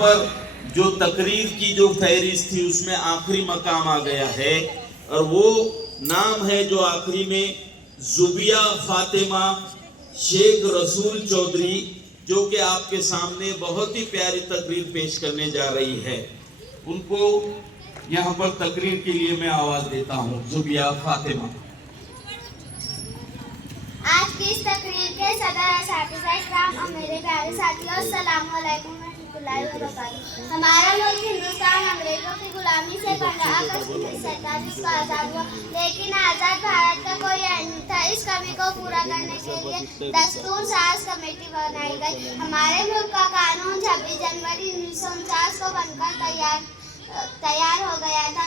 پر جو تقریر کی جو فہرست تھی اس میں آخری مقام آ گیا ہے، اور وہ نام ہے جو آخری میں زبیہ فاطمہ شیخ رسول چودھری، جو کہ آپ کے سامنے بہت ہی پیاری تقریر پیش کرنے جا رہی ہے۔ ان کو یہاں پر تقریر کے لیے میں آواز دیتا ہوں۔ زبیہ فاطمہ۔ آج کی اس تقریر کے صدر اساتذہ اکرام اور میرے پیارے ساتھیوں، السلام علیکم ورحمۃ اللہ وبرکاتہ۔ ہمارا ملک ہندوستان انگریزوں کی غلامی سے 15 اگست 1947 کو آزاد ہوا، لیکن آزاد بھارت کا کوئی عین نہیں تھا۔ اس کمی کو پورا کرنے کے لیے دستور ساز کمیٹی بنائی گئی۔ ہمارے ملک کا قانون 26 جنوری 1949 کو بن کر تیار ہو گیا تھا۔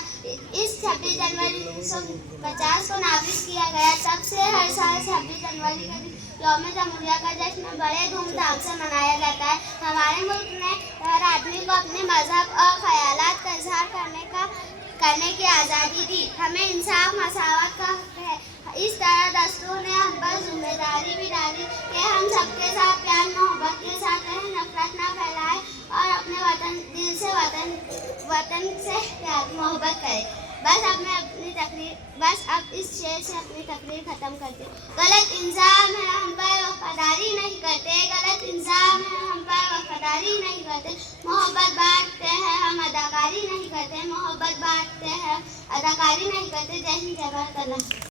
اس 26 جنوری 1950 کو نافذ کیا گیا۔ تب سے ہر سال 26 جنوری کے دن یوم جمہوریہ کا جشن بڑے دھوم دھام سے منایا جاتا ہے۔ ہمارے ملک نے ہر آدمی کو اپنے مذہب اور خیالات کا اظہار کرنے کی آزادی دی۔ ہمیں انصاف مساوات کا حق ہے۔ اس طرح دستور نے ہم پر ذمہ داری بھی ڈالی کہ ہم سب کے ساتھ پیار محبت کے ساتھ رہیں، نفرت نہ پھیلائیں اور اپنے دل سے وطن سے پیار محبت کریں۔ بس اب اس شعر سے اپنی تقریر ختم کرتے۔ غلط الزام ہے ہم پر وفاداری نہیں کرتے، غلط الزام ہے ہم پر وفاداری نہیں کرتے، محبت بانٹتے ہیں ہم اداکاری نہیں کرتے، محبت بانٹتے ہیں اداکاری نہیں کرتے۔ جے ہند، جے بھارت، اللہ۔